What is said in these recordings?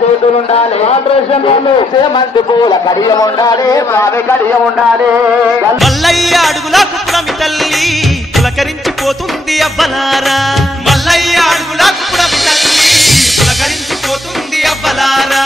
చేతులుండాలి మంచి పూల కడియం ఉండాలి మావి కడియం ఉండాలి మల్లయ్య అడుగులకు పురమి తల్లి పులకరించిపోతుంది అవ్వలారా మల్లయ్య అడుగులకు పురమి తల్లి పులకరించిపోతుంది అవ్వలారా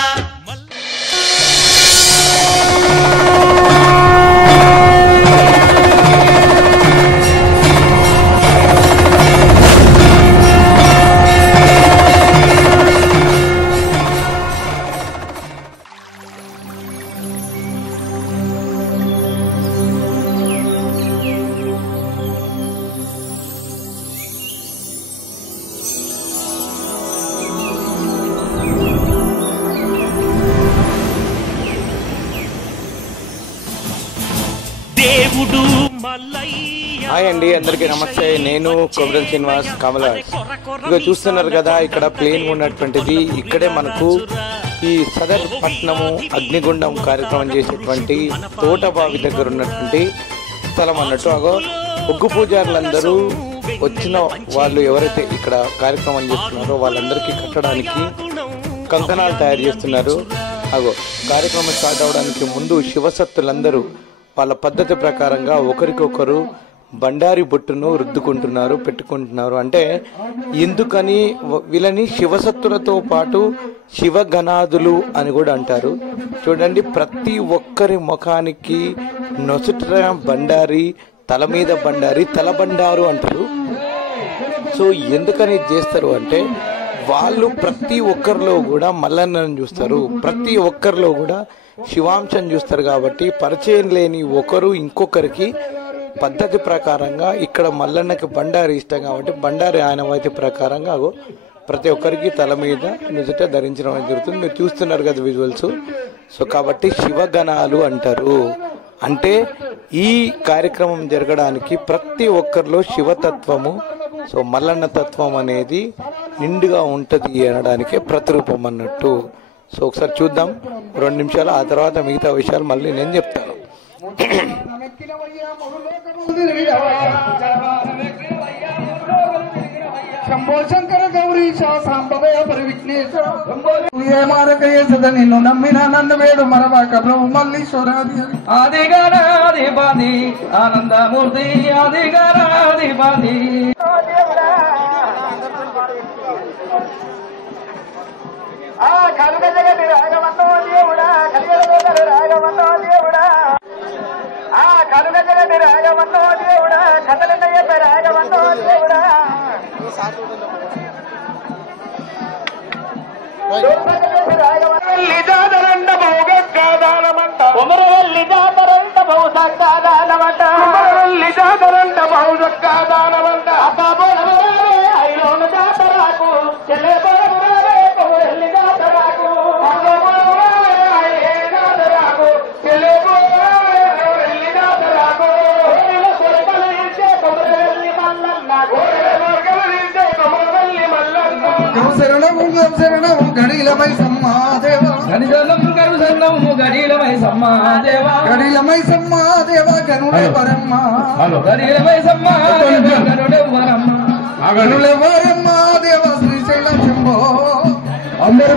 హాయ్ అండి, అందరికీ నమస్తే. నేను కొమరం శ్రీనివాస్ కమలాస్. ఇక చూస్తున్నారు కదా, ఇక్కడ ప్లేన్ ఉన్నటువంటిది. ఇక్కడే మనకు ఈ సదర్ పట్నము అగ్నిగుండం కార్యక్రమం చేసేటువంటి తోటబావి దగ్గర ఉన్నటువంటి స్థలం అన్నట్టు. అగో ఒగ్గు పూజారులందరూ వచ్చిన వాళ్ళు ఎవరైతే ఇక్కడ కార్యక్రమం చేస్తున్నారో వాళ్ళందరికీ కట్టడానికి కంకణాలు తయారు చేస్తున్నారు. అగో కార్యక్రమం స్టార్ట్ అవడానికి ముందు శివసత్తులందరూ వాళ్ళ పద్ధతి ప్రకారంగా ఒకరికొకరు బండారి బొట్టును రుద్దుకుంటున్నారు, పెట్టుకుంటున్నారు. అంటే ఎందుకని వీళ్ళని శివసత్తులతో పాటు శివగణాదులు అని కూడా అంటారు. చూడండి, ప్రతి ఒక్కరి ముఖానికి నొసట బండారి, తల మీద బండారి, తల బండారు అంటారు. సో ఎందుకని చేస్తారు అంటే వాళ్ళు ప్రతి ఒక్కరిలో కూడా మల్లన్నను చూస్తారు, ప్రతి ఒక్కరిలో కూడా శివాంశం చూస్తారు. కాబట్టి పరిచయం లేని ఒకరు ఇంకొకరికి పద్ధతి ప్రకారంగా ఇక్కడ మల్లన్నకి బండారి ఇష్టం కాబట్టి బండారి ఆనవాయితీ ప్రకారంగా ప్రతి ఒక్కరికి తల మీద నుదుట ధరించడం అనేది జరుగుతుంది. మీరు చూస్తున్నారు కదా విజువల్స్. సో కాబట్టి శివగణాలు అంటారు. అంటే ఈ కార్యక్రమం జరగడానికి ప్రతి ఒక్కరిలో శివతత్వము, సో మల్లన్న తత్వం అనేది నిండుగా ఉంటుంది అనడానికే ప్రతిరూపం అన్నట్టు. సో ఒకసారి చూద్దాం 2 నిమిషాలు, ఆ తర్వాత మిగతా విషయాలు మళ్ళీ నేను చెప్తాను. శంభో శంకర గౌరీశ సాంబవయ పరివిఘ్నేశ ఏ మారకయ్య సద నిన్ను నమ్మిన నన్ను వేడు మరవాక ప్రభు మల్లీశ్వరాది ఆదిగారాధిపతి ఆనందమూర్తి ఆదిగారాధిపతి కలుగ జగతి రాగవంతో దేవుడా కలిగ రాగవంతో దేవుడా కలుగ జగతి రాగవంతో దేవుడా కథలన్నయ్య రాగవంతో దేవుడా జాతరంట బహుగదానమంట కొమరవల్లి జాతరంట బహుసక్కాదానమంట కొమరవల్లి జాతరంట బహుసక్కాదానమంట ఐలోన జాతరకు చెల్లె కొమరవల్లి జాతరకు జాతరకు చెల్లె కొమరవల్లి జాతరకు కొమరవల్లి మల్లన్న కొమరవల్లి మల్లన్న శరణము గడిలమై సమ్మాదేవ గడిలము గడిలమై సమ్మాదేవ గడిలమై సమ్మాదేవ గనుడే వరమ్మ గడిలమై సమ్మాదేవ గనుడే వరమ్మ గనుడే వరమ్మ దేవ శ్రీశైలం శంభో అందరూ.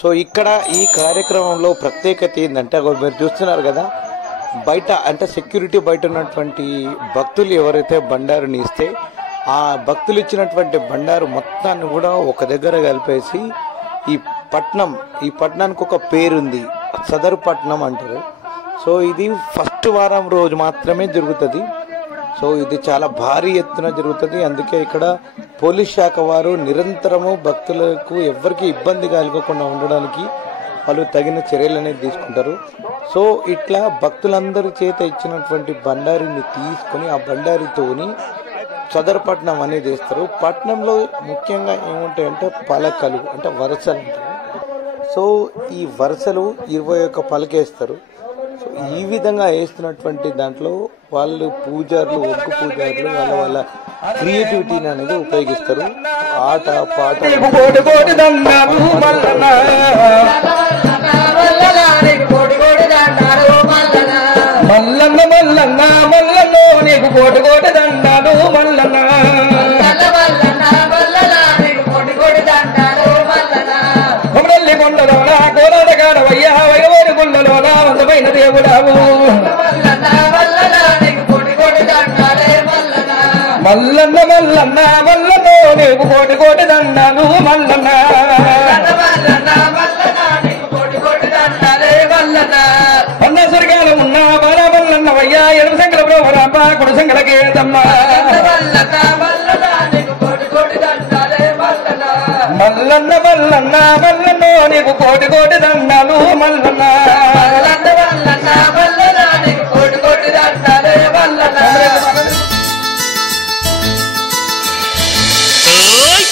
సో ఇక్కడ ఈ కార్యక్రమంలో ప్రత్యేకత ఏంటంటే మీరు చూస్తున్నారు కదా, బయట అంటే సెక్యూరిటీ బయట ఉన్నటువంటి భక్తులు ఎవరైతే బండారుని ఇస్తే ఆ భక్తులు ఇచ్చినటువంటి బండారు మొత్తాన్ని కూడా ఒక దగ్గర కలిపేసి ఈ పట్నానికి ఒక పేరుంది, సదరు పట్నం అంటారు. సో ఇది ఫస్ట్ వారం రోజు మాత్రమే జరుగుతుంది. సో ఇది చాలా భారీ ఎత్తున జరుగుతుంది. అందుకే ఇక్కడ పోలీస్ శాఖ వారు నిరంతరము భక్తులకు ఎవరికి ఇబ్బంది కలగకుండా ఉండడానికి వాళ్ళు తగిన చర్యలు అనేది తీసుకుంటారు. సో ఇట్లా భక్తులందరి చేత ఇచ్చినటువంటి బండారిని తీసుకొని ఆ బండారితోని సదరపట్నం అనేది వేస్తారు. పట్నంలో ముఖ్యంగా ఏముంటాయంటే పలకలు, అంటే వరుసలు అంటారు. సో ఈ వరుసలు 21 పలకేస్తారు. సో ఈ విధంగా వేస్తున్నటువంటి దాంట్లో వాళ్ళు పూజారులు, ఒగ్గు పూజారులు వాళ్ళ క్రియేటివిటీని అనేది ఉపయోగిస్తారు. ఆట పాట మల్లన్న మల్లన్న మల్లన్నో నీకు కోటి కోటి దండాలు మల్లన్న మల్లన్న మల్లన్న మల్లనో నీకు కోటి కోటి దండాలు మల్లన్న అన్న స్వర్గాలు ఉన్న బాల మల్లన్నవయ్యా ఎడు సంకల బ్రోవరాప కుడు సంకల కేతమ్మ మల్లన్న మల్లన్న మల్లనో నీకు కోటి కోటి దండాలు మల్లన్న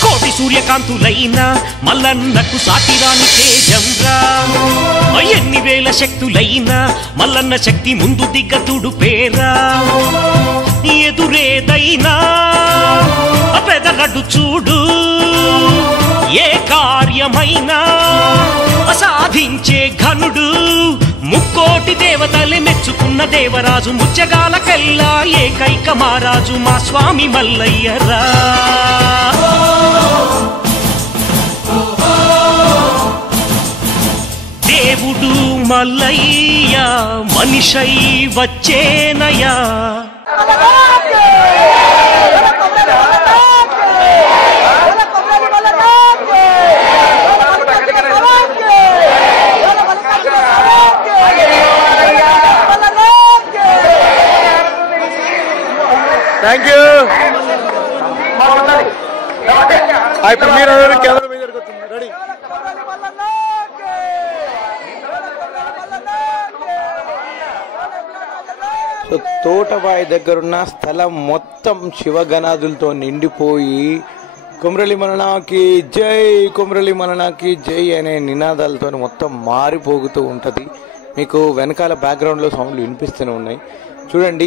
కోటి సూర్యకాంతులైనా మల్లన్నకు సాటిరాని తేజంరా ఎన్ని వేల శక్తులైనా మల్లన్న శక్తి ముందు దిగ్గతుడు పేరా ఎదురేదైనా పెదగడ్డు చూడు ఏ కార్యమైనా సాధించే ఘనుడు ముక్కోటి దేవతలే మెచ్చుకున్న దేవరాజు ముచ్చగాలకెల్లా ఏకైక మహారాజు మా స్వామి మల్లయ్యరా దేవుడు మల్లయ్య మనిషై వచ్చేనయ్యా థ్యాంక్ యూ. ఇప్పుడు మీరు కేంద్రం మీద రెడీ. సో తోటబాయి దగ్గరున్న స్థలం మొత్తం శివగణాదులతో నిండిపోయి కుమ్రలి మలనాకి జై, కుమ్రలి మలనాకి జై అనే నినాదాలతో మొత్తం మారిపోతూ ఉంటుంది. మీకు వెనకాల బ్యాక్గ్రౌండ్లో సౌండ్లు వినిపిస్తూనే ఉన్నాయి. చూడండి,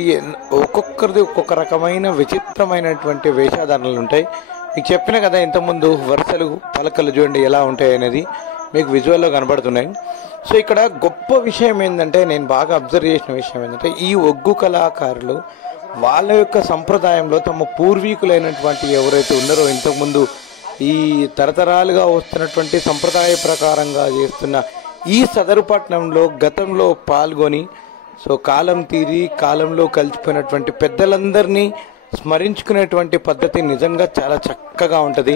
ఒక్కొక్కరిది ఒక్కొక్క రకమైన విచిత్రమైనటువంటి వేషధారణలు ఉంటాయి. మీకు చెప్పిన కదా ఇంతకుముందు వరుసలు పలకలు చూడండి ఎలా ఉంటాయి అనేది మీకు విజువల్లో కనబడుతున్నాయి. సో ఇక్కడ గొప్ప విషయం ఏంటంటే, నేను బాగా అబ్జర్వ్ చేసిన విషయం ఏంటంటే, ఈ ఒగ్గు కళాకారులు వాళ్ళ యొక్క సంప్రదాయంలో తమ పూర్వీకులైనటువంటి ఎవరైతే ఉన్నారో ఇంతకుముందు ఈ తరతరాలుగా వస్తున్నటువంటి సంప్రదాయ ప్రకారంగా చేస్తున్న ఈ సదరుపట్నంలో గతంలో పాల్గొని సో కాలం తీరి కాలంలో కలిసిపోయినటువంటి పెద్దలందరినీ స్మరించుకునేటువంటి పద్ధతి నిజంగా చాలా చక్కగా ఉంటుంది.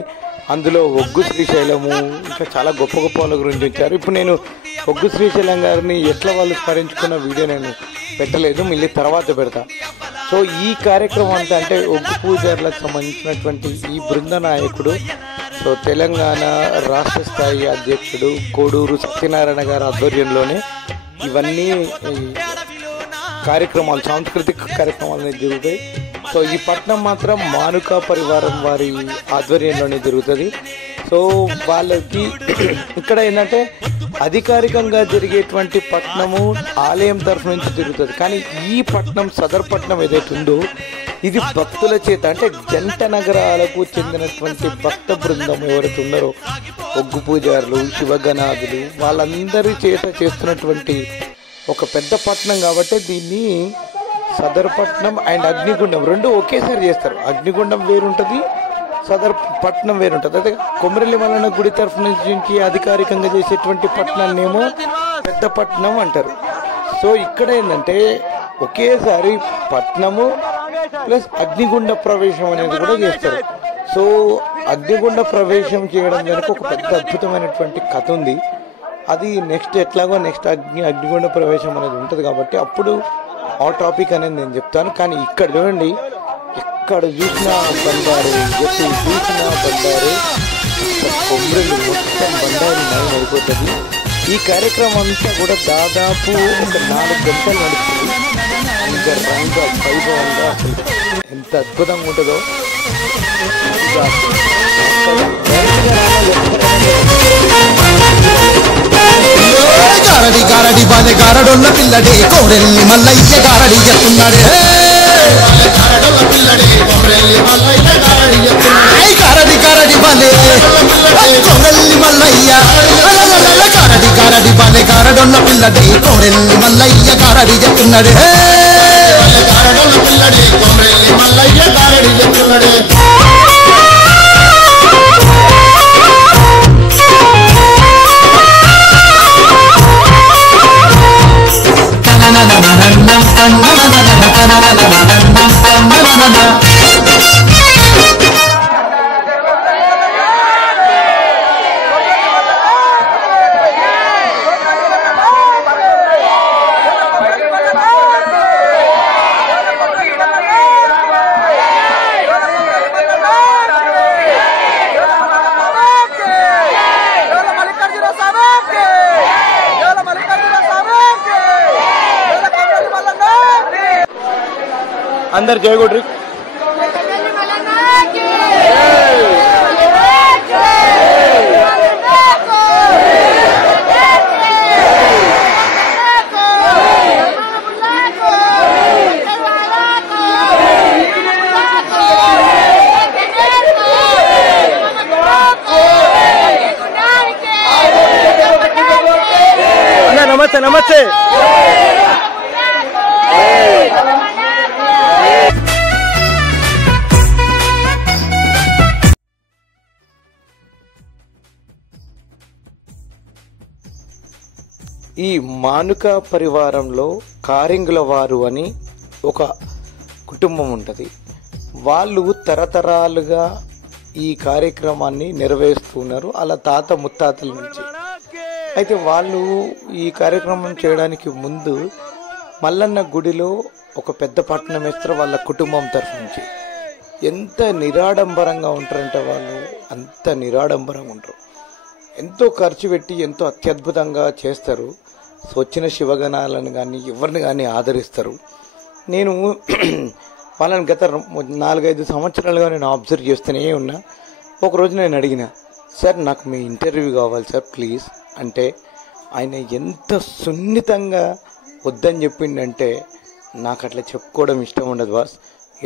అందులో ఒగ్గు శ్రీశైలము ఇంకా చాలా గొప్ప గొప్ప వాళ్ళ గురించి ఇచ్చారు. ఇప్పుడు నేను ఒగ్గు శ్రీశైలం గారిని ఎట్లా వాళ్ళు స్మరించుకున్న వీడియో నేను పెట్టలేదు, మళ్ళీ తర్వాత పెడతా. సో ఈ కార్యక్రమం అంతా అంటే ఒగ్గు పూజారులకు సంబంధించినటువంటి ఈ బృంద నాయకుడు సో తెలంగాణ రాష్ట్ర స్థాయి అధ్యక్షుడు కోడూరు సత్యనారాయణ గారి ఆధ్వర్యంలోనే ఇవన్నీ కార్యక్రమాలు, సాంస్కృతిక కార్యక్రమాలు జరుగుతాయి. సో ఈ పట్నం మాత్రం మానుక పరివారం వారి ఆధ్వర్యంలోనే జరుగుతుంది. సో వాళ్ళకి ఇక్కడ ఏంటంటే అధికారికంగా జరిగేటువంటి పట్నము ఆలయం తరఫు నుంచి జరుగుతుంది. కానీ ఈ పట్నం సదర్ పట్నం ఏదైతే ఉందో ఇది భక్తుల చేత అంటే జంట నగరాలకు చెందినటువంటి భక్త బృందం ఎవరైతే ఉన్నారో ఒగ్గు పూజారులు, శివగణాదులు వాళ్ళందరి చేత చేస్తున్నటువంటి ఒక పెద్ద పట్నం కాబట్టి దీన్ని సదర్ పట్నం అండ్ అగ్నిగుండం రెండు ఒకేసారి చేస్తారు. అగ్నిగుండం వేరుంటుంది, సదర్ పట్నం వేరుంటుంది. అదే కొమరల్లి మల్లన్న గుడి తరఫు నుంచి అధికారికంగా చేసేటువంటి పట్నాన్నేమో పెద్ద పట్నం అంటారు. సో ఇక్కడ ఏంటంటే ఒకేసారి పట్నము ప్లస్ అగ్నిగుండ ప్రవేశం అనేది కూడా చేస్తారు. సో అగ్నిగుండ ప్రవేశం చేయడం వెనుక ఒక పెద్ద అద్భుతమైనటువంటి కథ ఉంది. అది నెక్స్ట్ ఎట్లాగో నెక్స్ట్ అగ్నిగుండ ప్రవేశం అనేది ఉంటుంది కాబట్టి అప్పుడు ఆ టాపిక్ అనేది నేను చెప్తాను. కానీ ఇక్కడ చూడండి, ఎక్కడ చూసినా బండారు, ఎప్పుడు చూసినా బండారు, కొమ్మరిల్లు మొత్తం బండారు నయం అయిపోతుంది. ఈ కార్యక్రమం అంతా కూడా దాదాపు ఒక 4 గంటలు నడుస్తుంది. ఇంకా రంగా వైభవంగా అసలు ఎంత అద్భుతంగా ఉంటుందో గారడి గారడి బాలే గారడొల్ల పిల్లడే కోరెల్లి మల్లయ్య గారడి చెప్తున్నాడే గారడి గారడి బాలే కోరెల్లి మల్లయ్య గారడి గారడి బాలే గారడొల్ల పిల్లడే కోరెల్లి మల్లయ్య గారడి చెప్తున్నాడే గారడొల్ల పిల్లడే కోరెల్లి మల్లయ్య గారడి చెప్తున్నాడే అందరు చేయకూడరు. నమస్తే నమస్తే. ఈ మానుక పరివారంలో కారింగుల వారు అని ఒక కుటుంబం ఉంటుంది. వాళ్ళు తరతరాలుగా ఈ కార్యక్రమాన్ని నెరవేరుస్తున్నారు అలా తాత ముత్తాతల నుంచి. అయితే వాళ్ళు ఈ కార్యక్రమం చేయడానికి ముందు మల్లన్న గుడిలో ఒక పెద్ద పట్టణం వేస్తారు వాళ్ళ కుటుంబం తరఫు నుంచి. ఎంత నిరాడంబరంగా ఉంటారంటే వాళ్ళు అంత నిరాడంబరంగా ఉంటారు. ఎంతో ఖర్చు పెట్టి ఎంతో అత్యద్భుతంగా చేస్తారు. వచ్చిన శివగణాలను కానీ ఎవరిని కానీ ఆదరిస్తారు. నేను వాళ్ళని గత 4-5 సంవత్సరాలుగా నేను అబ్జర్వ్ చేస్తూనే ఉన్నా. ఒకరోజు నేను అడిగిన, సార్ నాకు మీ ఇంటర్వ్యూ కావాలి సార్ ప్లీజ్ అంటే ఆయన ఎంత సున్నితంగా వద్దని చెప్పిండంటే నాకు అట్లా చెప్పుకోవడం ఇష్టం ఉండదు బాస్.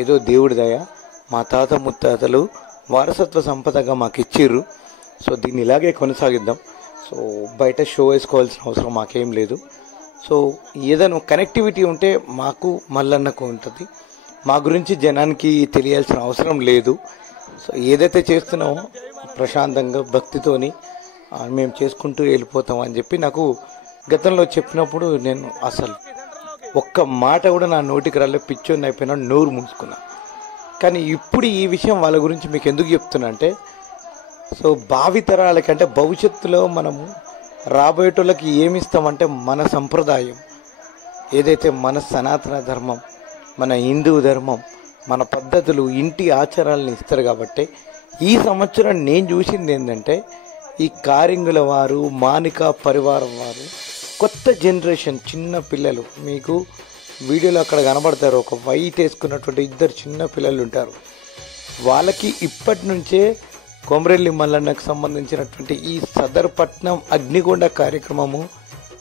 ఏదో దేవుడి దయ, మా తాత ముత్తాతలు వారసత్వ సంపదగా మాకు ఇచ్చిర్రు. సో దీన్ని ఇలాగే కొనసాగిద్దాం. సో బయట షో వేసుకోవాల్సిన అవసరం మాకేం లేదు. సో ఏదైనా కనెక్టివిటీ ఉంటే మాకు మల్లన్నకు ఉంటుంది. మా గురించి జనానికి తెలియాల్సిన అవసరం లేదు. సో ఏదైతే చేస్తున్నామో ప్రశాంతంగా భక్తితోని మేము చేసుకుంటూ వెళ్ళిపోతాం అని చెప్పి నాకు గతంలో చెప్పినప్పుడు నేను అసలు ఒక్క మాట కూడా నా నోటికి రాలే, పిచ్చోని అయిపోయినా నోరు మూసుకున్నా. కానీ ఇప్పుడు ఈ విషయం వాళ్ళ గురించి మీకు ఎందుకు చెప్తున్నా అంటే, సో భావితరాలకంటే భవిష్యత్తులో మనము రాబోయేటోళ్ళకి ఏమిస్తామంటే మన సంప్రదాయం ఏదైతే మన సనాతన ధర్మం, మన హిందూ ధర్మం, మన పద్ధతులు, ఇంటి ఆచారాలను ఇస్తారు. కాబట్టి ఈ సంవత్సరం నేను చూసింది ఏంటంటే ఈ కారింగుల వారు, మానిక పరివారం వారు, కొత్త జనరేషన్ చిన్న పిల్లలు, మీకు వీడియోలో అక్కడ కనబడతారు, ఒక వైట్ వేసుకున్నటువంటి 2 చిన్న పిల్లలు ఉంటారు. వాళ్ళకి ఇప్పటి నుంచే కొమరెల్లి మల్లన్నకు సంబంధించినటువంటి ఈ సదర్పట్నం అగ్నికొండ కార్యక్రమము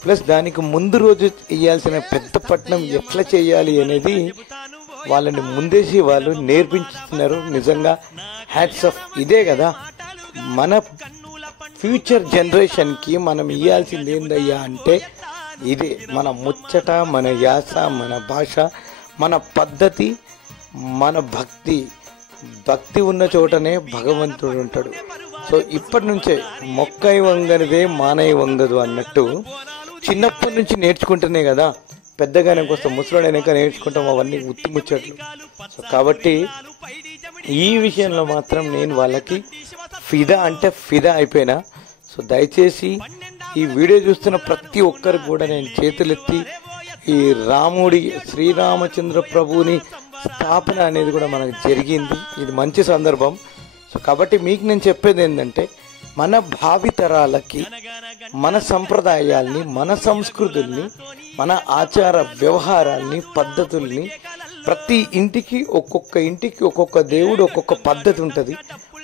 ప్లస్ దానికి ముందు రోజు ఇవ్వాల్సిన పెద్ద పట్నం ఎట్లా చేయాలి అనేది వాళ్ళని ముందేసి వాళ్ళు నేర్పించుతున్నారు. నిజంగా హ్యాట్స్ ఆఫ్. ఇదే కదా మన ఫ్యూచర్ జనరేషన్కి మనం ఇవ్వాల్సింది ఏందయ్యా అంటే ఇదే మన ముచ్చట, మన యాస, మన భాష, మన పద్ధతి, మన భక్తి. భక్తి ఉన్న చోటనే భగవంతుడు ఉంటాడు. సో ఇప్పటి నుంచే మొక్కై వంగనిదే మానై వంగదు అన్నట్టు చిన్నప్పటి నుంచి నేర్చుకుంటేనే కదా పెద్దగానే కోసం ముసలోడైనాక నేర్చుకుంటాం అవన్నీ ముచ్చట్లు. సో కాబట్టి ఈ విషయంలో మాత్రం నేను వాళ్ళకి ఫిదా అంటే ఫిదా అయిపోయినా. సో దయచేసి ఈ వీడియో చూస్తున్న ప్రతి ఒక్కరికి కూడా నేను చేతులెత్తి ఈ రాముడి శ్రీరామచంద్ర ప్రభువుని స్థాపన అనేది కూడా మనకు జరిగింది. ఇది మంచి సందర్భం. సో కాబట్టి మీకు నేను చెప్పేది ఏంటంటే మన భావితరాలకి మన సంప్రదాయాల్ని, మన సంస్కృతుల్ని, మన ఆచార వ్యవహారాల్ని, పద్ధతుల్ని, ప్రతి ఇంటికి ఒక్కొక్క దేవుడు ఒక్కొక్క పద్ధతి ఉంటుంది.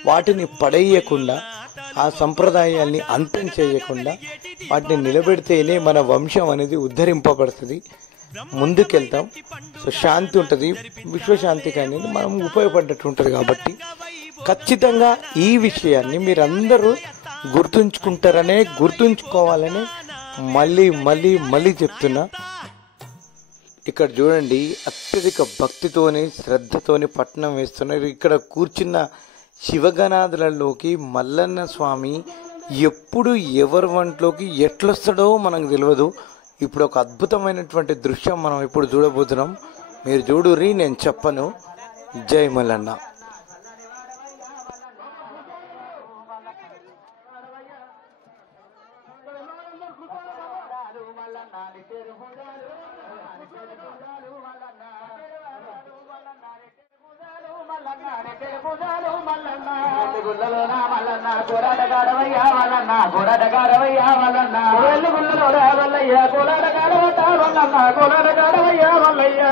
వాటిని పడేయకుండా, ఆ సంప్రదాయాల్ని అంతం చేయకుండా వాటిని నిలబెడితేనే మన వంశం అనేది ఉద్ధరింపబడుతుంది, ముందుకెళ్తాం. సో శాంతి ఉంటుంది, విశ్వశాంతికి అనేది మనం ఉపయోగపడ్డట్టు ఉంటుంది. కాబట్టి ఖచ్చితంగా ఈ విషయాన్ని మీరందరూ గుర్తుంచుకోవాలని మళ్ళీ చెప్తున్నా. ఇక్కడ చూడండి, అత్యధిక భక్తితోని శ్రద్ధతోని పట్నం వేస్తున్నారు. ఇక్కడ కూర్చున్న శివగణాదులలోకి మల్లన్న స్వామి ఎప్పుడు ఎవరి వంటలోకి ఎట్లొస్తాడో మనకు తెలియదు. ఇప్పుడు ఒక అద్భుతమైనటువంటి దృశ్యం మనం ఇప్పుడు చూడబోతున్నాం. మీరు చూడుర్రి, నేను చెప్పను. జై మల్లన్న. గుళ్ళలోన మల్లన్న కోలాటగారవయ్యా మల్లన్న కోలాటగారవయ్యా మల్లన్న వెళ్ళు గుళ్ళలోన మల్లయ్య కోలాటగారవట మల్లన్న కోలాటగారవయ్య మల్లయ్య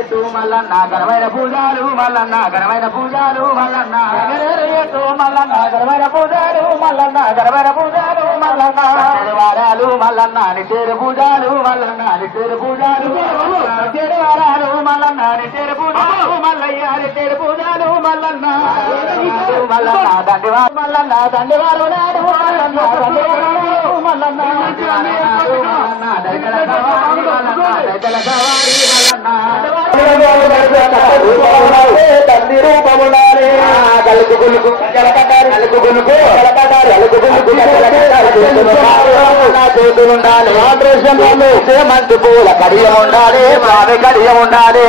ఎట్టు మల్లన్న ఘనమైన పూజాలు మల్లన్న ఘనమైన పూజాలు మల్లన్న ఎట్టు మల్లన్న ఘనమైన పూజాలు మల్లన్న ఘనమైన పూజాలు మల్లన్న వారాలు మల్లన్న నిచేరు పూజాలు మల్లన్న నిచేరు పూజాలు నిచేరు వారాలు మల్లన్న నిచేరు పూజాలు మల్లయ్య నిచేరు పూజాలు మల్లన్న మల్లన్న దండివారు మల్లన్న దండివారు నాడు మల్లన్న దండివారు మల్లన్న తంది రూపముండాలి కలుపు గులుకు కలుపు చేతులుండాలి మంచి పూల కడియం ఉండాలి మావి కడియం ఉండాలి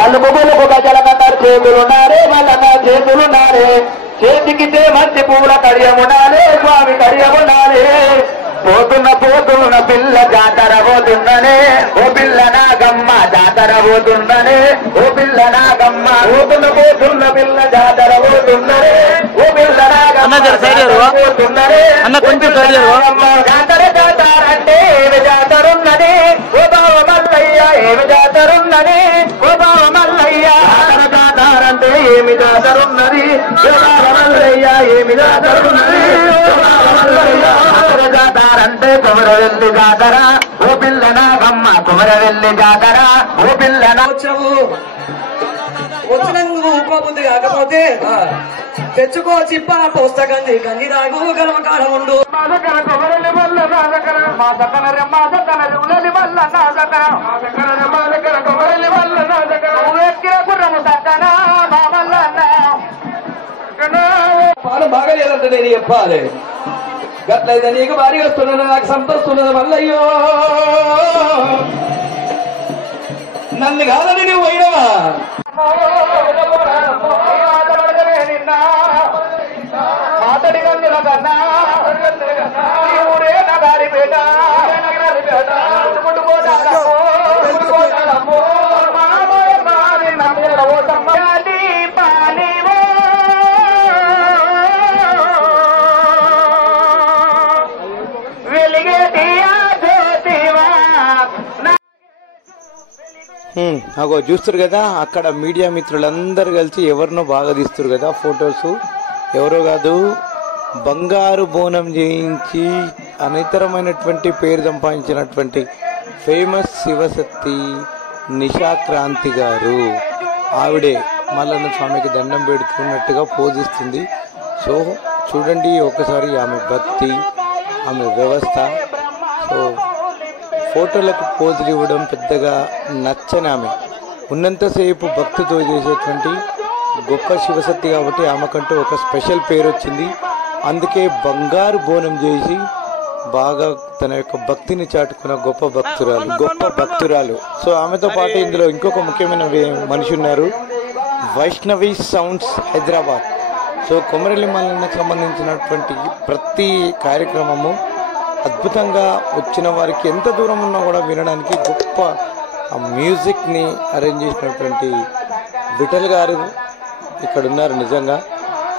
కలుపు గులుకు గజల కట్టారు చేతులుండాలి మల్లన్న చేతులుండాలి చేతికి మంచి పూల కడియం ఉండాలి స్వామి కడియం ఉండాలి పోతున్న పిల్ల జాతర పోతుందనే ఓ పిల్ల నాగమ్మ జాతర పోతుందనే ఓ పిల్ల నాగమ్మ పోతున్న పిల్ల జాతర పోతుందనే ఓ పిల్ల నాగమ్మ పోతుందనే జాతర జాతరంటే ఏమి జాతరున్నది ఓ బావ మల్లయ్య ఏమి జాతరున్నది ఓ బావ మల్లయ్య జాతరంటే ఏమి జాతరున్నది ఓ బావ మల్లయ్య ఏమి జాతరున్నది ఓ బావ మల్లయ్య జాతరంటే కుమరవెల్లి జాతర ఓ పిల్ల నాగమ్మ కుమరవెల్లి జాతర ఓ పిల్ల వచ్చావు వచ్చినందుకు ఊపబుద్ధి కాకపోతే తెచ్చుకో చిప్ప పుస్తకంది గంగి దాగు గర్వకాడ ఉండు కుమరలి వల్ల మా సకన మా సకన ఉలలి వల్ల నా సకన కుమరలి వల్ల నా సకన ఎక్కిన గుర్రము సకన మా వల్ల పాలు బాగలేదంటే నేను చెప్పాలి గట్లయితే నీకు భారీ వస్తున్నది నాకు సంతోస్తున్నది మల్లయ్యో నన్ను కాదని నువ్వు పోయినావా మాతడి గంజుల కన్నా ఊరే నగారి పేట అగో చూస్తారు కదా అక్కడ మీడియా మిత్రులందరూ కలిసి ఎవరినో బాగా తీస్తారు కదా ఫొటోస్. ఎవరో కాదు, బంగారు బోనం చేయించి అనితరమైనటువంటి పేరు సంపాదించినటువంటి ఫేమస్ శివశక్తి నిషాక్రాంతి గారు. ఆవిడే మల్లన్న స్వామికి దండం పెడుతున్నట్టుగా పోజిస్తుంది. సో చూడండి ఒకసారి ఆమె భక్తి, ఆమె వ్యవస్థ. సో ఫోటోలకు పోజులు ఇవ్వడం పెద్దగా నచ్చని ఆమె. ఉన్నంతసేపు భక్తితో చేసేటువంటి గొప్ప శివశక్తి కాబట్టి ఆమెకంటూ ఒక స్పెషల్ పేరు వచ్చింది. అందుకే బంగారు బోనం చేసి బాగా తన యొక్క భక్తిని చాటుకున్న గొప్ప భక్తురాలు. సో ఆమెతో పాటు ఇందులో ఇంకొక ముఖ్యమైన మనిషి ఉన్నారు, వైష్ణవి సౌండ్స్ హైదరాబాద్. సో కొమరలి మల్లన్నకు సంబంధించినటువంటి ప్రతి కార్యక్రమము అద్భుతంగా వచ్చిన వారికి ఎంత దూరం ఉన్నా కూడా వినడానికి గొప్ప మ్యూజిక్ని అరేంజ్ చేసినటువంటి విఠల్ గారు ఇక్కడ ఉన్నారు నిజంగా.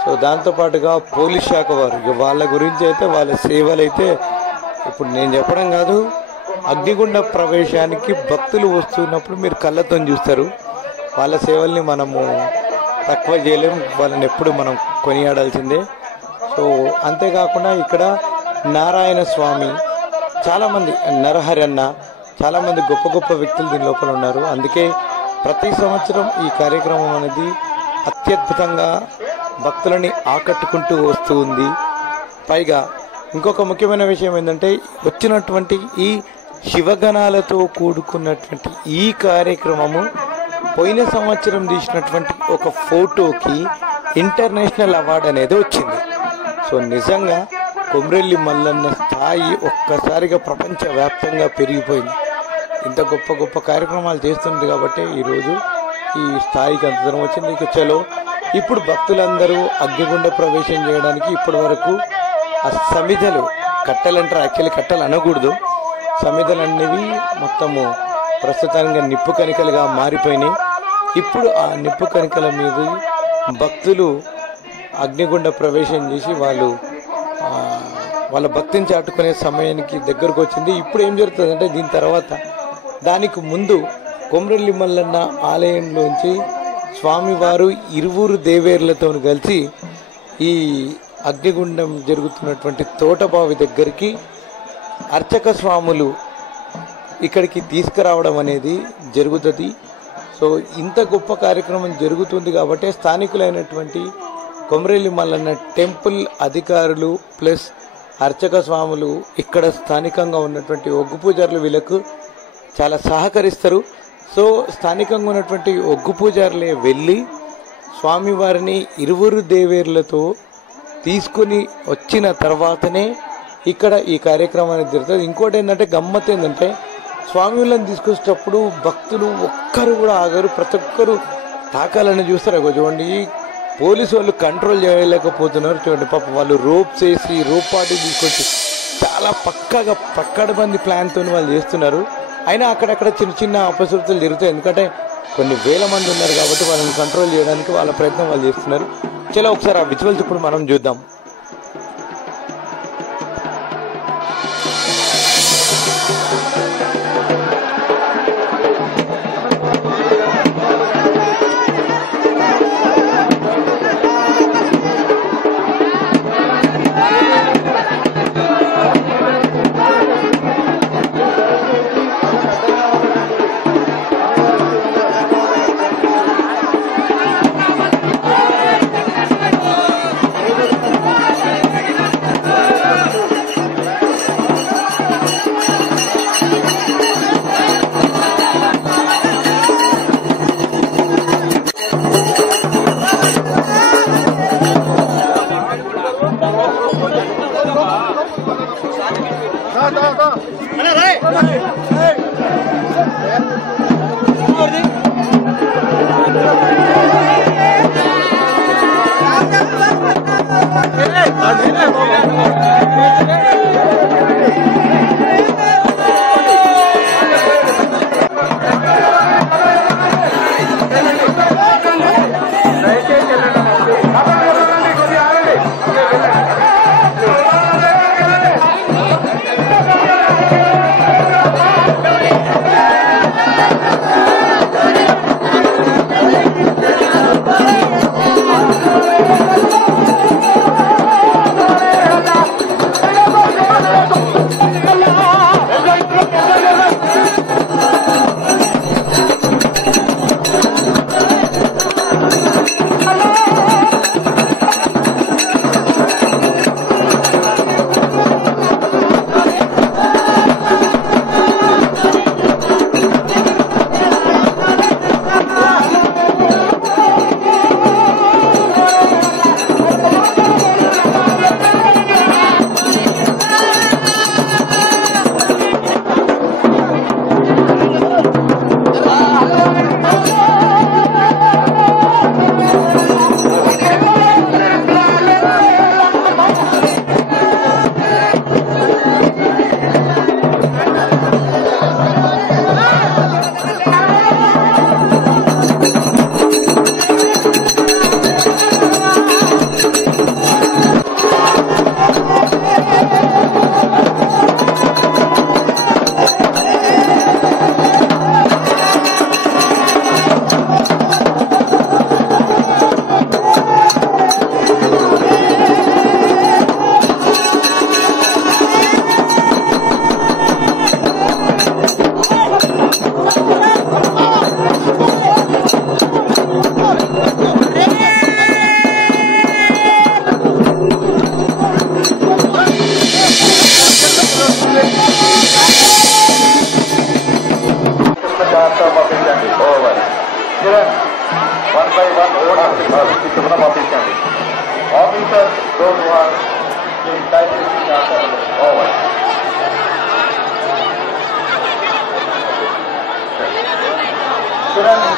సో దాంతోపాటుగా పోలీస్ శాఖ వారు, వాళ్ళ గురించి అయితే వాళ్ళ సేవలు అయితే ఇప్పుడు నేను చెప్పడం కాదు, అగ్నిగుండ ప్రవేశానికి భక్తులు వస్తున్నప్పుడు మీరు కళ్ళతో చూస్తారు. వాళ్ళ సేవల్ని మనము తక్కువ చేయలేము, వాళ్ళని ఎప్పుడు మనం కొనియాడాల్సిందే. సో అంతేకాకుండా ఇక్కడ నారాయణ స్వామి, చాలామంది, నరహరి అన్న, చాలామంది గొప్ప గొప్ప వ్యక్తులు దీని లోపల ఉన్నారు. అందుకే ప్రతి సంవత్సరం ఈ కార్యక్రమం అనేది అత్యద్భుతంగా భక్తులని ఆకట్టుకుంటూ వస్తూ ఉంది. పైగా ఇంకొక ముఖ్యమైన విషయం ఏంటంటే, వచ్చినటువంటి ఈ శివగణాలతో కూడుకున్నటువంటి ఈ కార్యక్రమము పోయిన సంవత్సరం తీసినటువంటి ఒక ఫోటోకి ఇంటర్నేషనల్ అవార్డు అనేది వచ్చింది. సో నిజంగా కొమరెల్లి మల్లన్న స్థాయి ఒక్కసారిగా ప్రపంచవ్యాప్తంగా పెరిగిపోయింది. ఇంత గొప్ప గొప్ప కార్యక్రమాలు చేస్తుంది కాబట్టి ఈరోజు ఈ స్థాయికి అంత దూరం వచ్చింది. ఇక చలో ఇప్పుడు భక్తులందరూ అగ్నిగుండ ప్రవేశం చేయడానికి ఇప్పటి వరకు ఆ సమిధలు, కట్టెలంటారు, యాక్చువల్లీ కట్టెలు అనకూడదు, సమిధలు అనేవి మొత్తము ప్రస్తుతానికి నిప్పు కణికలుగా మారిపోయినాయి. ఇప్పుడు ఆ నిప్పు కణికల మీద భక్తులు అగ్నిగుండ ప్రవేశం చేసి వాళ్ళు వాళ్ళ భక్తిని చాటుకునే సమయానికి దగ్గరకు వచ్చింది. ఇప్పుడు ఏం జరుగుతుందంటే దీని తర్వాత దానికి ముందు కొమ్రెల్లి మల్లన్న ఆలయంలోంచి స్వామివారు ఇరువురు దేవేర్లతో కలిసి ఈ అగ్నిగుండం జరుగుతున్నటువంటి తోటబావి దగ్గరికి అర్చక స్వాములు ఇక్కడికి తీసుకురావడం అనేది జరుగుతుంది. సో ఇంత గొప్ప కార్యక్రమం జరుగుతుంది కాబట్టి స్థానికులైనటువంటి కొమ్రెల్లి మల్లన్న టెంపుల్ అధికారులు ప్లస్ అర్చక స్వాములు ఇక్కడ స్థానికంగా ఉన్నటువంటి ఒగ్గు పూజారులు వీళ్ళకు చాలా సహకరిస్తారు. సో స్థానికంగా ఉన్నటువంటి ఒగ్గు పూజారులే వెళ్ళి స్వామివారిని ఇరువురు దేవేర్లతో తీసుకుని వచ్చిన తర్వాతనే ఇక్కడ ఈ కార్యక్రమాన్ని జరుగుతుంది. ఇంకోటి ఏంటంటే గమ్మత్ ఏంటంటే స్వామివారిని తీసుకొచ్చేటప్పుడు భక్తులు ఒక్కరు కూడా ఆగరు, ప్రతి ఒక్కరు తాకాలని చూస్తారు. చూడండి పోలీసు వాళ్ళు కంట్రోల్ చేయలేకపోతున్నారు. చూడండి పాప వాళ్ళు రోప్స్ వేసి రోప్ పార్టీ తీసుకొచ్చి చాలా పక్కగా పక్కడబంది ప్లాన్తో వాళ్ళు చేస్తున్నారు. అయినా అక్కడక్కడ చిన్న చిన్న అపశృతులు జరుగుతాయి. ఎందుకంటే కొన్ని వేల మంది ఉన్నారు కాబట్టి వాళ్ళని కంట్రోల్ చేయడానికి వాళ్ళ ప్రయత్నం వాళ్ళు చేస్తున్నారు. చలో ఒకసారి ఆ విజువల్స్ ఇప్పుడు మనం చూద్దాం.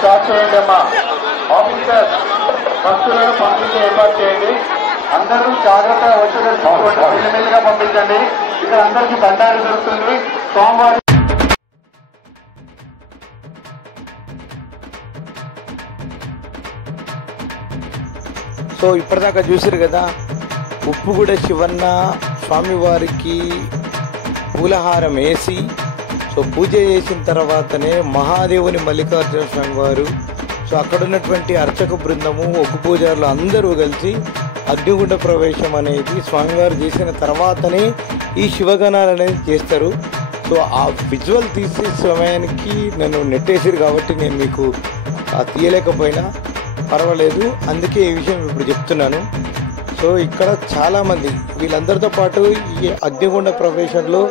స్టార్ట్ చేయండి అమ్మా. ఆఫీసర్ భక్తులను పంపించే ఏర్పాటు చేయండి. అందరూ జాగ్రత్తగా వచ్చి మెల్లిగా పంపించండి. ఇక్కడ అందరికీ దండాలు దొరుకుతుంది. సోమవారం సో ఇప్పటిదాకా చూసారు కదా, ఉప్పుగూడ శివన్న స్వామివారికి పూలహారం వేసి సో పూజ చేసిన తర్వాతనే మహాదేవుని మల్లికార్జున స్వామి వారు సో అక్కడ ఉన్నటువంటి అర్చక బృందము ఒగ్గు పూజారులు అందరూ కలిసి అగ్నిగుండ ప్రవేశం అనేది స్వామివారు చేసిన తర్వాతనే ఈ శివగణాలు అనేది చేస్తారు. సో ఆ విజువల్ తీసే సమయానికి నన్ను నెట్టేసారు కాబట్టి నేను మీకు తీయలేకపోయినా పర్వాలేదు, అందుకే ఈ విషయం ఇప్పుడు చెప్తున్నాను. సో ఇక్కడ చాలామంది వీళ్ళందరితో పాటు ఈ అగ్నిగుండ ప్రవేశంలో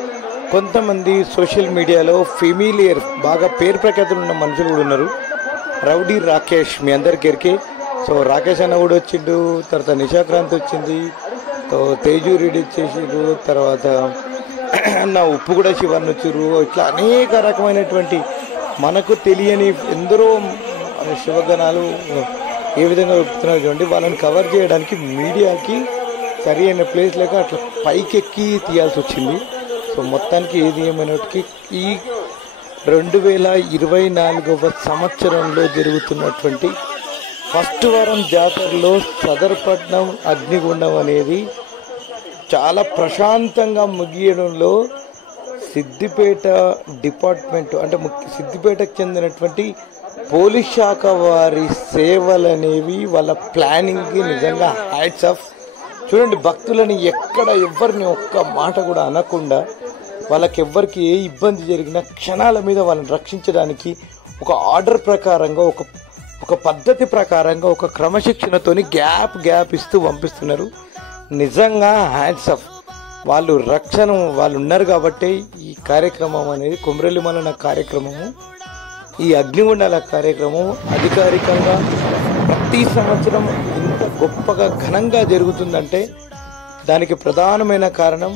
కొంతమంది సోషల్ మీడియాలో ఫెమిలియర్ బాగా పేరు ప్రఖ్యాతులు ఉన్న మనుషులు కూడా ఉన్నారు. రౌడీ రాకేష్ మీ అందరికి ఎరికే. సో రాకేష్ అన్న కూడా వచ్చిండు, తర్వాత నిశాక్రాంత్ వచ్చింది, తేజు రెడ్డి వచ్చేసారు, తర్వాత నా ఉప్పుగూడ శివన్ వచ్చారు. ఇట్లా అనేక రకమైనటువంటి మనకు తెలియని ఎందరో శివగణాలు ఏ విధంగా చెప్తున్నారు చూడండి. వాళ్ళని కవర్ చేయడానికి మీడియాకి సరి అయిన ప్లేస్ లేక అట్లా పైకెక్కి తీయాల్సి వచ్చింది. సో మొత్తానికి ఏది ఏమైనటికి ఈ 2024వ సంవత్సరంలో జరుగుతున్నటువంటి ఫస్ట్ వారం జాతరలో సదర్పట్నం అగ్నిగుండం అనేది చాలా ప్రశాంతంగా ముగియడంలో సిద్దిపేట డిపార్ట్మెంట్ అంటే సిద్దిపేటకు చెందినటువంటి పోలీస్ శాఖ వారి సేవలనేవి వాళ్ళ ప్లానింగ్కి నిజంగా హ్యాట్స్ ఆఫ్. చూడండి, భక్తులని ఎక్కడ ఎవరిని ఒక్క మాట కూడా అనకుండా వాళ్ళకి ఎవ్వరికి ఏ ఇబ్బంది జరిగినా క్షణాల మీద వాళ్ళని రక్షించడానికి ఒక ఆర్డర్ ప్రకారంగా ఒక పద్ధతి ప్రకారంగా ఒక క్రమశిక్షణతోని గ్యాప్ ఇస్తూ పంపిస్తున్నారు. నిజంగా హ్యాట్స్ ఆఫ్. వాళ్ళు వాళ్ళు ఉన్నారు కాబట్టి ఈ కార్యక్రమం అనేది కొమరెల్లి మల్లన్న కార్యక్రమము, ఈ అగ్నిగుండాల కార్యక్రమం అధికారికంగా ప్రతి సంవత్సరం ఇంత గొప్పగా ఘనంగా జరుగుతుందంటే దానికి ప్రధానమైన కారణం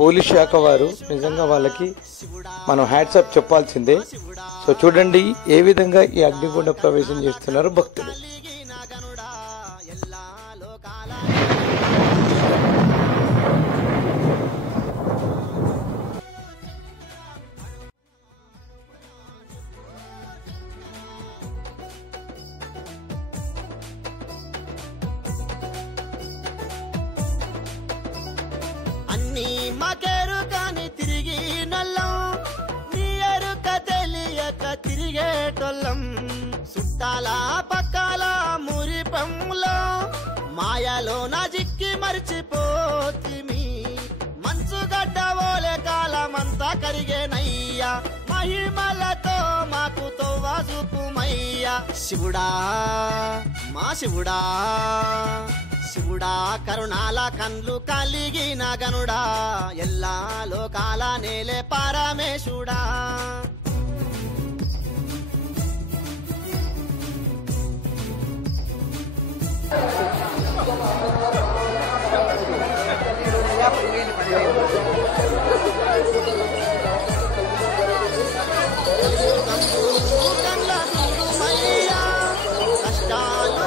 పోలీస్ శాఖ వారు. నిజంగా వాళ్ళకి మనం హ్యాట్సాప్ చెప్పాల్సిందే. సో చూడండి ఏ విధంగా ఈ అగ్నిగుండ ప్రవేశం చేస్తున్నారు భక్తులు. మాకెరుకని తిరిగి నల్లం నీ ఎరుక తెలియక తిరిగేటోళ్ళం చుట్టాల పక్కల మురిపంలో మాయలో నా జిక్కి మరిచిపోతిమి మంచుగడ్డ ఓలే కాలమంతా కరిగేనయ్యా మహిమలతో మాకు తోవా చూపుమయ్యా శివుడా మా శివుడా శివుడా కరుణాల కండ్లు కలిగిన గనుడా ఎల్లా లోకాల నేలే పరమేశుడా కష్టాలు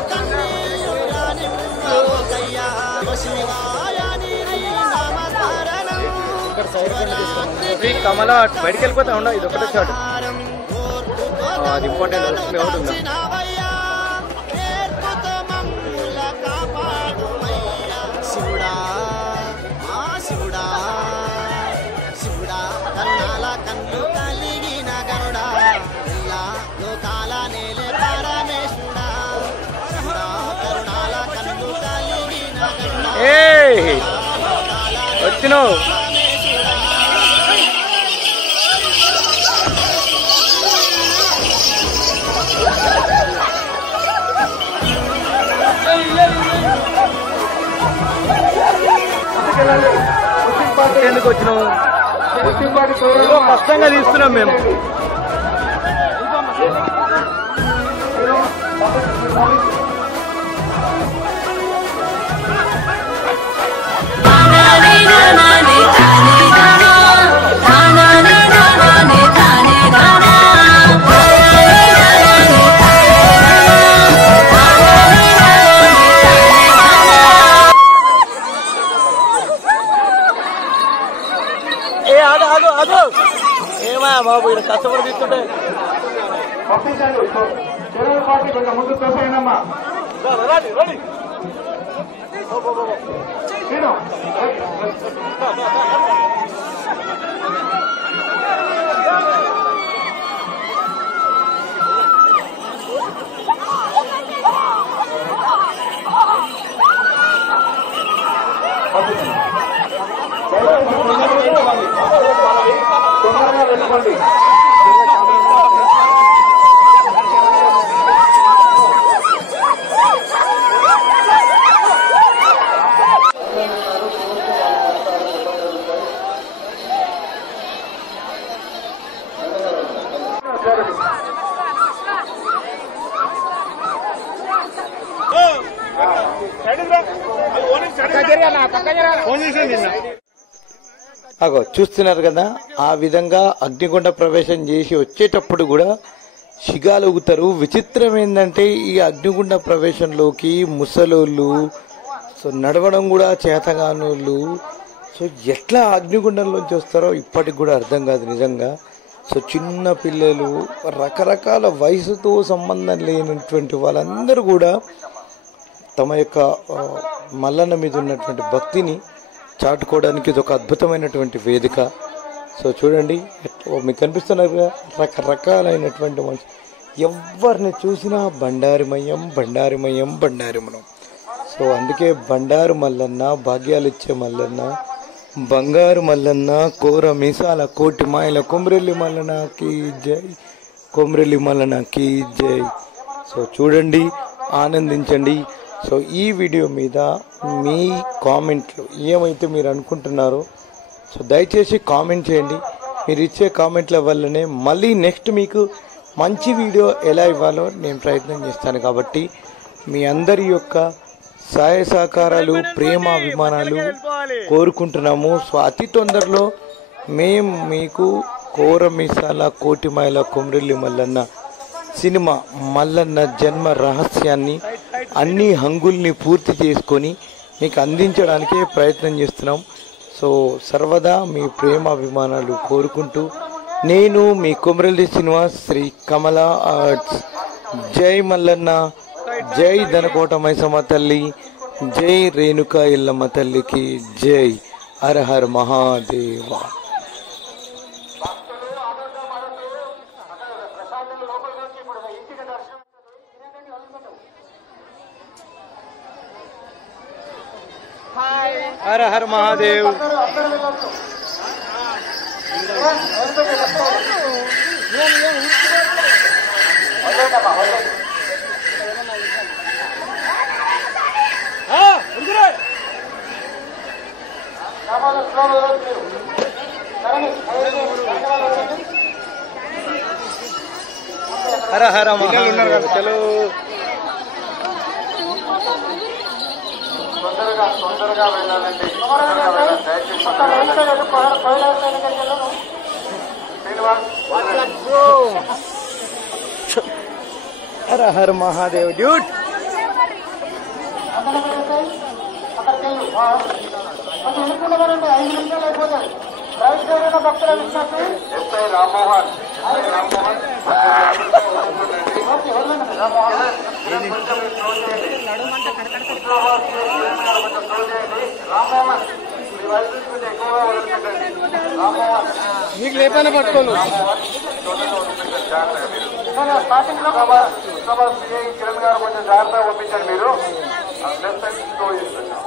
కమల బయటికి వెళ్ళిపోతా ఉండ ఇది ఒకటే షాట్, అది ఇంపార్టెంట్ వస్తుంది అవుతుందా. శివుడా మా శివుడా శివుడా కరుణాల కన్ను కలిగిన గరుడా ఎల్లా లోకాల నేలే పరమేశుడా శివుడా కరుణాల కన్ను కలిగిన గరుడా వచ్చినావు. ఎందుకు వచ్చినావు? కష్టంగా తీస్తున్నాం మేము. ఏమా బాబు ఇక్కడ కష్టపడి తీస్తుంటే పంపించండి. తెలుగు పార్టీ కొంచెం ముందు తోసేయండమ్మా. తొందరగా వెళ్ళిపోండి. అగో చూస్తున్నారు కదా, ఆ విధంగా అగ్నిగుండ ప్రవేశం చేసి వచ్చేటప్పుడు కూడా శిగాలు ఊగుతారు. విచిత్రం ఏంటంటే ఈ అగ్నిగుండ ప్రవేశంలోకి ముసలోళ్ళు, సో నడవడం కూడా చేతగానోళ్ళు, సో ఎట్లా అగ్నిగుండంలోంచి వస్తారో ఇప్పటికి కూడా అర్థం కాదు నిజంగా. సో చిన్న పిల్లలు, రకరకాల వయసుతో సంబంధం లేనటువంటి వాళ్ళందరూ కూడా తమ యొక్క మల్లన్న మీద ఉన్నటువంటి భక్తిని చాటుకోవడానికి ఇది ఒక అద్భుతమైనటువంటి వేదిక. సో చూడండి మీకు కనిపిస్తున్నారు రకరకాలైనటువంటి మనిషి, ఎవరిని చూసినా బండారిమయం బండారిమయం బండారిమయం. సో అందుకే బండారు మల్లన్న, భాగ్యాలు ఇచ్చే మల్లన్న, బంగారు మల్లన్న, కోర మీసాల కోటి మాయల కొమ్రెల్లి మల్లన్నకి జై, కొమ్రెల్లి మల్లన్నకి జై. సో చూడండి, ఆనందించండి. సో ఈ వీడియో మీద మీ కామెంట్లు ఏమైతే మీరు అనుకుంటున్నారో సో దయచేసి కామెంట్ చేయండి. మీరు ఇచ్చే కామెంట్ల వల్లనే మళ్ళీ నెక్స్ట్ మీకు మంచి వీడియో ఎలా ఇవ్వాలో నేను ప్రయత్నం చేస్తాను. కాబట్టి మీ అందరి యొక్క సహాయ సహకారాలు, ప్రేమ, అభిమానాలు కోరుకుంటున్నాము. సో అతి తొందరలో మేము మీకు కోర మీసాల కోటిమాయల కొమ్రెల్లి మల్లన్న సినిమా మల్లన్న జన్మ రహస్యాన్ని అన్ని హంగుల్ని పూర్తి చేసుకొని మీకు అందించడానికే ప్రయత్నం చేస్తున్నాం. సో సర్వదా మీ ప్రేమ అభిమానాలు కోరుకుంటూ నేను మీ కొమ్రెల్లి శ్రీనివాస్, శ్రీ కమలా ఆర్ట్స్. జై మల్లన్న, జై దనకోట మైసమ్మ తల్లి, జై రేణుకా ఎల్లమ్మ తల్లికి జై. హర హర మహాదేవ. హర హర మహాదేవ్. హర హర మహాదేవ్. చలో తొందరగా వెళ్ళాలండి. హర హర మహాదేవ్ డ్యూట్. ఎస్ఐ రామ్మోహన్ మీకు లేపైనా పట్టుకోను. స్టార్టింగ్ లో కిరణ్ గారు కొంచెం జాగ్రత్తగా పంపించండి. మీరు లెఫ్ట్ సైడ్ స్లో చేస్తున్నారు.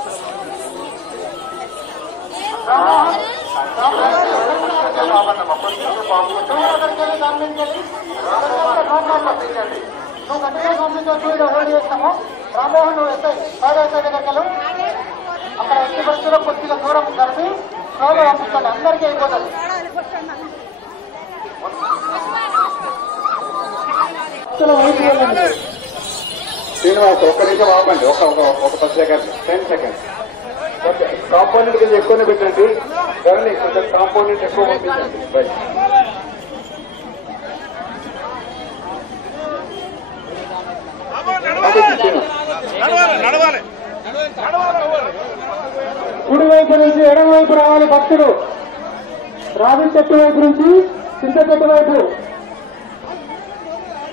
నువ్వు కంటిన్యూ పంపించావు, హోల్డ్ చేస్తాము. రామ్మోహన్ నువ్వు ఎస్ఐ దగ్గరికి అక్కడ ఎట్టి పరిస్థితుల్లో కొద్దిగా దూరం కలిపి స్లోగా పంపించండి. అందరికీ అయిపోతుంది. శ్రీనివాస్ ఒక్క నిమిషం ఆపండి. ఒక 10 సెకండ్స్ 10 సెకండ్స్. ఓకే, కాంపోనెంట్ కింద ఎక్కువనే పెట్టండి. ధరణి కొంచెం కాంపోనెంట్ ఎక్కువ పంపించండి. బయట కుడి వైపు నుంచి ఎడమ వైపు రావాలి భక్తులు. రావి చెట్టు వైపు నుంచి చింత చెట్టు వైపు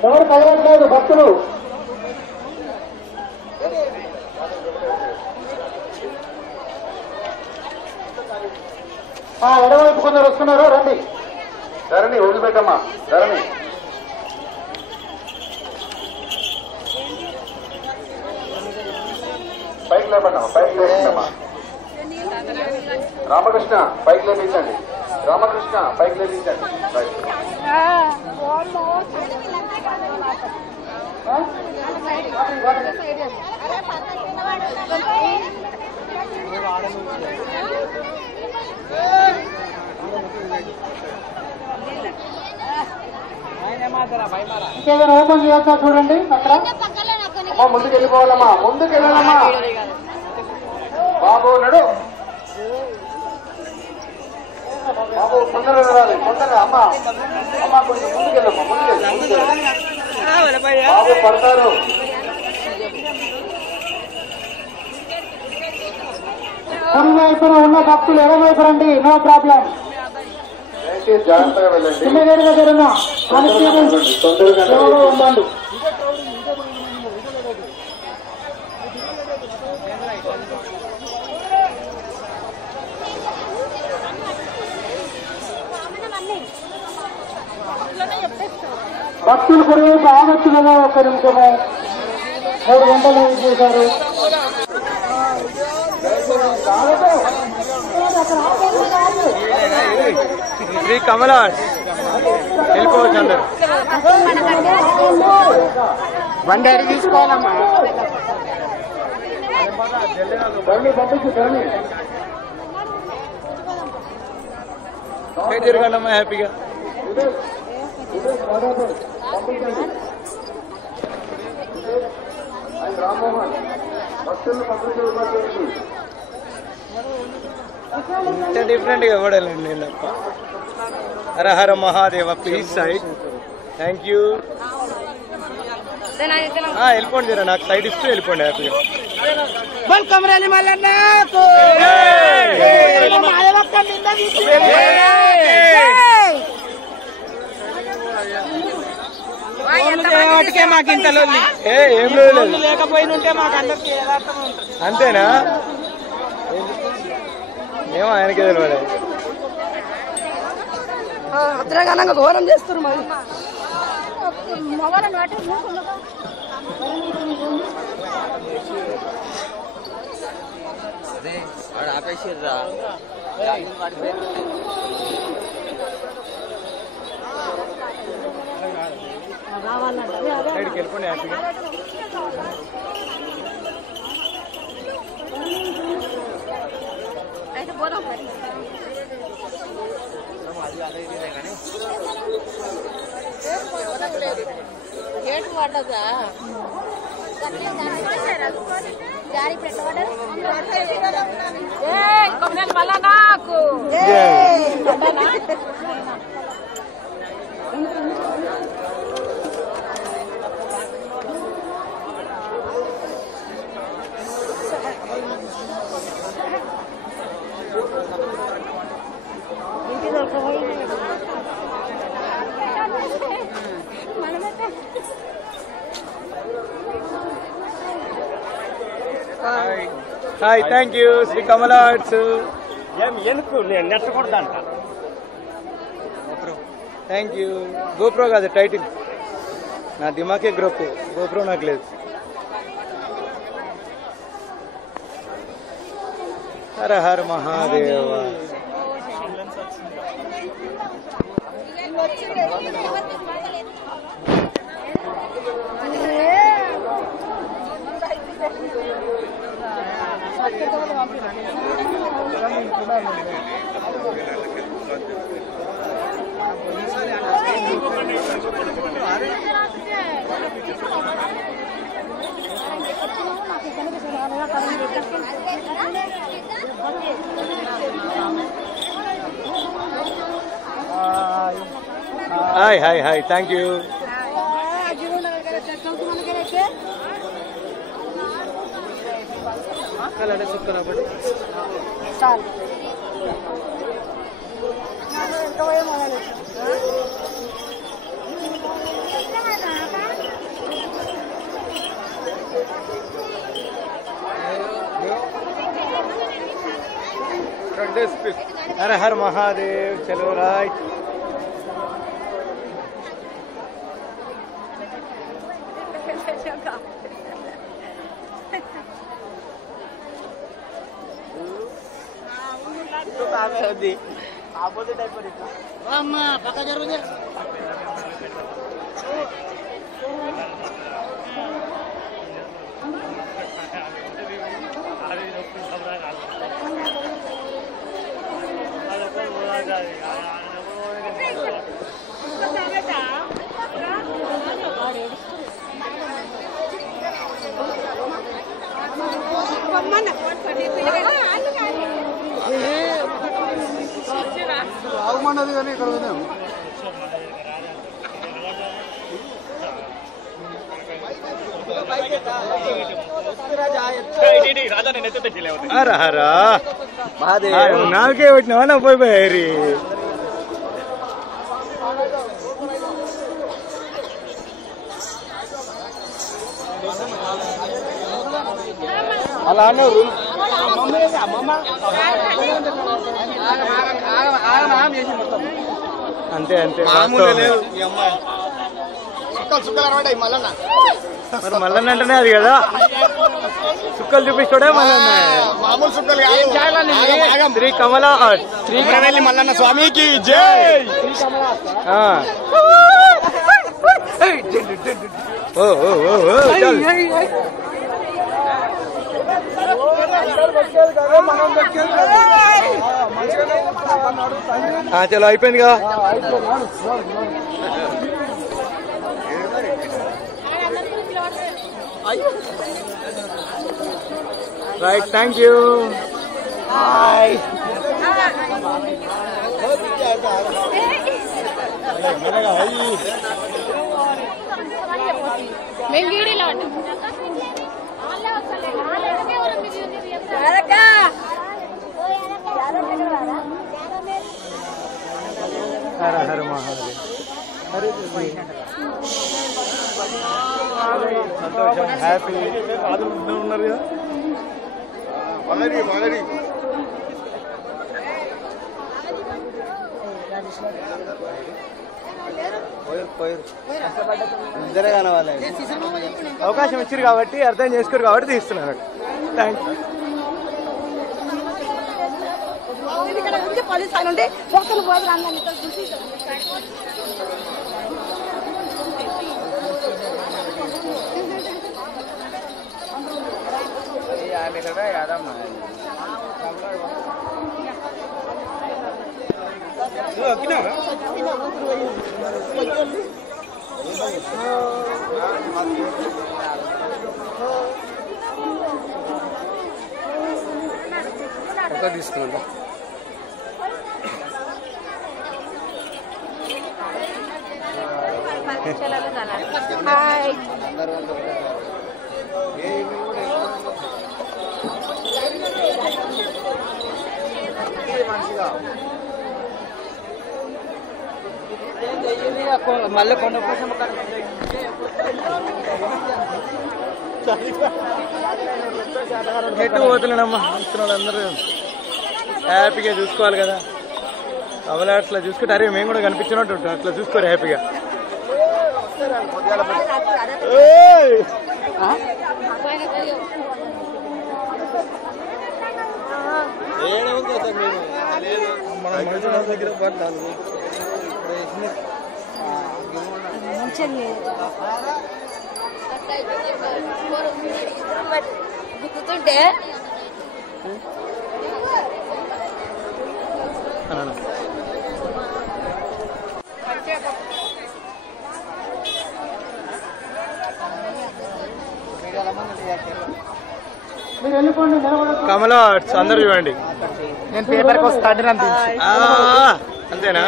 ఎవరు కలవట్లేదు భక్తులు. ఎడవైపు కొందరు వస్తున్నారు, రండి. ధరణి వదిలిపెట్టమ్మా, ధరణి. పైకి లేపండి, పైకి లేపించమ్మా. రామకృష్ణ పైకి లేపించండి, రామకృష్ణ పైకి లేపించండి. ఇంకేదైనా ఓపెన్ చేయొచ్చా చూడండి. అక్కడ అమ్మా ముందుకు వెళ్ళిపోవాలమ్మా, ముందుకు వెళ్ళాలమ్మా. బాబు నడు, బాబు ముందర రాలి, ముందర. అమ్మా అమ్మా కొంచెం ముందుకెళ్ళమ్మా, ముందుకెళ్ళి బాబు పడతారు. కుడి వైపున ఉన్న భక్తులు ఎడవైపు రండి, నో ప్రాబ్లం. జాగ్రత్తగా వెళ్ళండి. చిన్నగేరు దగ్గర ఉన్న తొందరగా ఉండండి. భక్తులు కూడా ఆగొచ్చు కదా, ఒక్క నిమిషము. 3 గంటలు చేశారు. శ్రీ కమలాడ్ వెళ్ళిపోవచ్చు అందరు. బండి అడిగి తీసుకోవాలమ్మా. తిరగండమ్మా హ్యాపీగా. ఇంత డిఫరెంట్ గా చూడాలండి నేను. Hara Hara Mahadeva. Please side. Thank you. వెళ్ళిపోండి జరా, నాకు సైడ్ ఇస్తూ వెళ్ళిపోండి హ్యాపీగా. మాకు ఇంత ఏం లేదు లేకపోయినుంటే మాకు అందరికి అంతేనా? ఏమో ఆయనకే తెలియదు. అత్రగానంగా ఘోరం చేస్తారు మరి. ఆపేసిర్రా సైడ్కి వెళ్ళిపోండి హ్యాపీగా. గేట్ పడ్డదా జారి పెట్టబడ్డా మళ్ళా నాకు hi, thank you. Shri Kamala arts. నెట్టకూడదంట. Thank you. గోప్రో కాదు టైటిల్, నా దిమాకే గోప్రో నాకు లేదు. Hara Hara Mahadeva. Hi hi hi, thank you. Har Har Mahadev चलो राइट पक्का जरूर బాగుమన్నది కానీ ఇక్కడ విన్నాం నాకే పెట్టినా పోయి అలా అన్నారు అంతే అంతే మరి మల్లన్న అంటేనే అది కదా చుక్కలు చూపిస్తాడే మల్లన్న మామూలు చుక్కలు శ్రీ కమల శ్రీ కమలి మల్లన్న స్వామికి జై ఓ ఓ ఓ చలో అయిపోయిందిగా రైట్ థ్యాంక్ యూ బాయ్ హర హర మహాదేవ్ సంతోషం హ్యాపీ ఉన్నారు కదా ఇద్దరే కావాలి అవకాశం ఇచ్చారు కాబట్టి అర్థం చేసుకోరు కాబట్టి తీస్తున్నారు థ్యాంక్ యూ పోలీసు ఆయన ఉంటే ఒక్కరు పోదు అందరినీ చూసి తీసుకున్నా మళ్ళీ కొండ కోసం ఎటు పోతున్నాడమ్మా ఇస్తున్నాడు అందరూ హ్యాపీగా చూసుకోవాలి కదా అవలా అట్లా చూసుకుంటే అరే మేము కూడా కనిపించినట్టు ఉంటాం అట్లా చూసుకోరు హ్యాపీగా దగ్గర పడ్డాను గుర్తుంటే కమలా అందరు చూడండి నేను పేపర్కి వస్తాను అంతేనా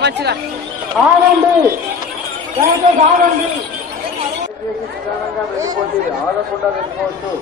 మంచిగా ఆగకుండా వెళ్ళిపోవచ్చు